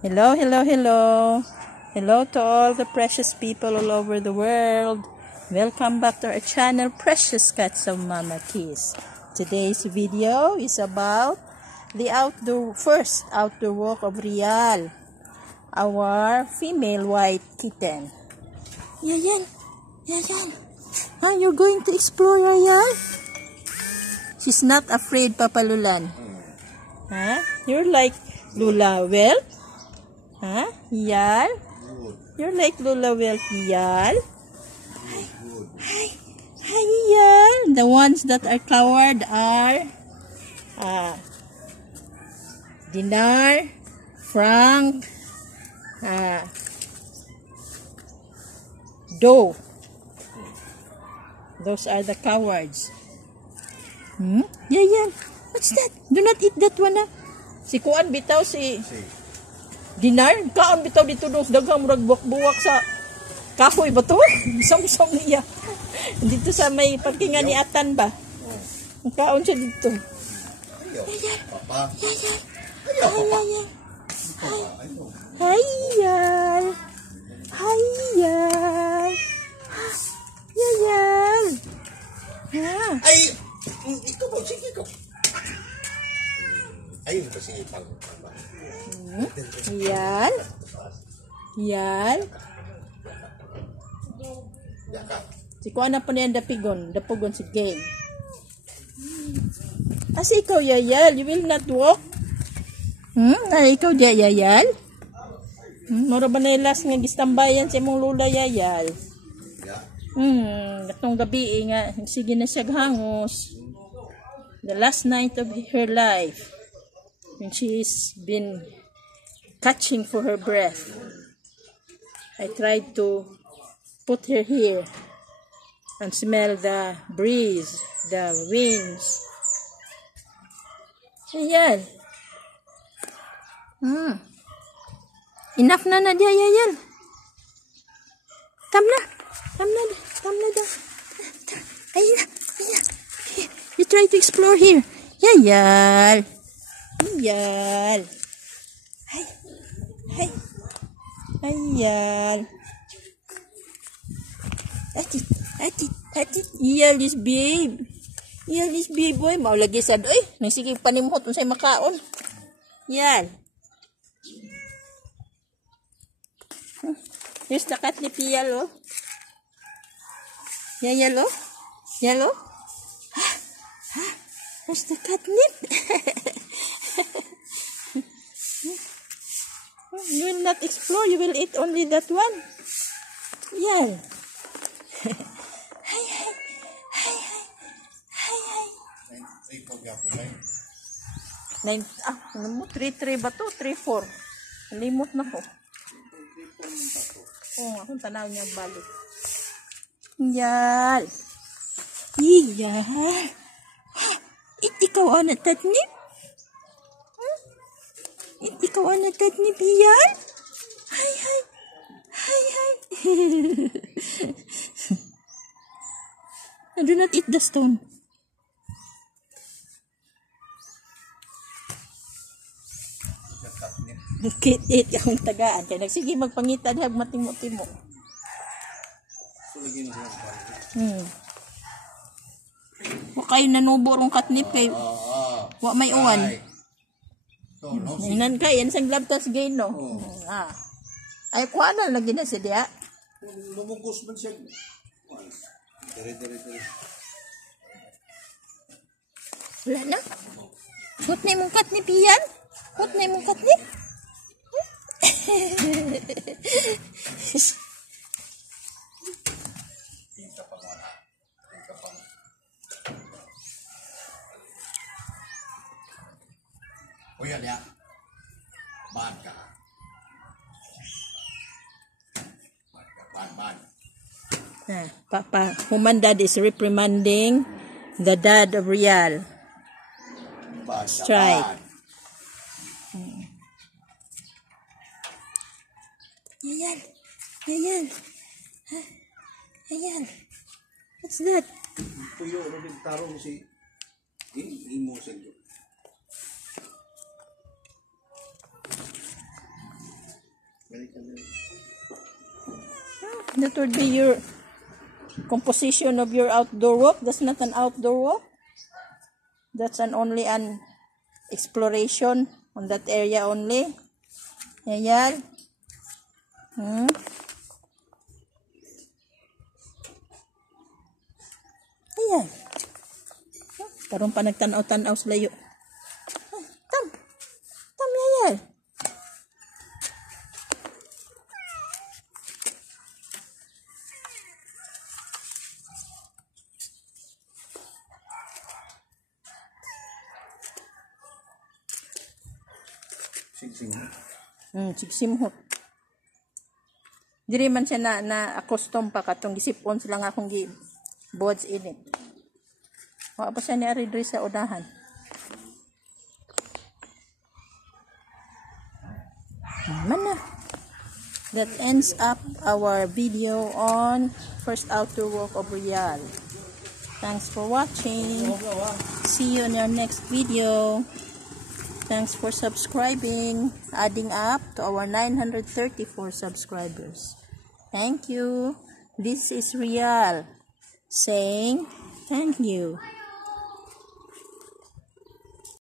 Hello, hello, hello. Hello to all the precious people all over the world. Welcome back to our channel, Precious Cats of Mama Kiss. Today's video is about the first outdoor walk of Rial, our female white kitten. Yayan, Yayan. You're going to explore, Rial? She's not afraid, Papa Lulan. You're like Lula Well? Yal? You're like Lula Well, Yal? Hi, Yal. The ones that are coward are Dinar, Frank, Doe. Those are the cowards. Yan. What's that? Do not eat that one, Si Kuan bitaw, si Dinar, kaan bitaw dito nung daghang murag buwak-buwak sa kahoy ba to? Isang-isang niya. Dito sa may parkingan ni Atan ba? Kaon siya dito. Yayan. Papa. Yayan. Hi, Yayan. Hi, Yayan. Yayan. Ay, ikaw ba? Sige ko. Ayun ba sige pang. Yan. Yan. Si Kuan na po niyan dapugon si Game. Asi ikaw, Yayal, you will not walk? Ikaw, Yayal? Mura ba na last nga gistambayan sa imong lula, Yayal? Gatong gabi nga, sige na siya hangos. The last night of her life, when she's been catching for her breath, I tried to put her here and smell the breeze, the winds. Ayan. Enough na dia, Yayal. Tam na da. Ayan. You try to explore here. Yayal. Yayal. Ayan. Atit. Iyalis, babe. Iyalis, babe, boy. Maulagi sad. Uy, nagsige panimhot unsay makaon. Yan. Here's the catnip, Yalo. Yalo. Here's the catnip. You will not explore, you will eat only that one. Yeah. Hi. Ano mo? 3-3 ba to? 3-4. Limot na ko. Akong tanaw niya balik. Yan. Iya. Ikaw ang natatnip? Ikaw ang natatnip, yan? Hi. Do not eat the stone. Bukit it akong tagaan. Kaya nagsige magpangita diha matimo-timo. Wakay nanubo rong katnip kay wa may uwan. Nan kay yan sang labtas gain no. Ay kuha na lagi na siya diha. Lumugos man siya. Dire. Wala na. Hut na mong katnip yan. Hut na mong katnip. Uy, ya. Ban ka. Ban. Papa, human dad is reprimanding the dad of Rial. Strike. Ayan. What's that? Puyo, tarong si Imo sa That would be your composition of your outdoor walk. That's not an outdoor walk. That's only an exploration on that area only. Ayan. Ayan. Karoon pa nagtanaw-tanaw sa layo. Tam. Ayan. Sigsimhot. Diri man siya na accustom pa katong gisipon sila nga akong boards in it. Wa pa siya ni ari diri sa udahan. Mana. That ends up our video on first outdoor walk of Rial. Thanks for watching. See you in our next video. Thanks for subscribing, adding up to our 934 subscribers. Thank you. This is Rial saying thank you.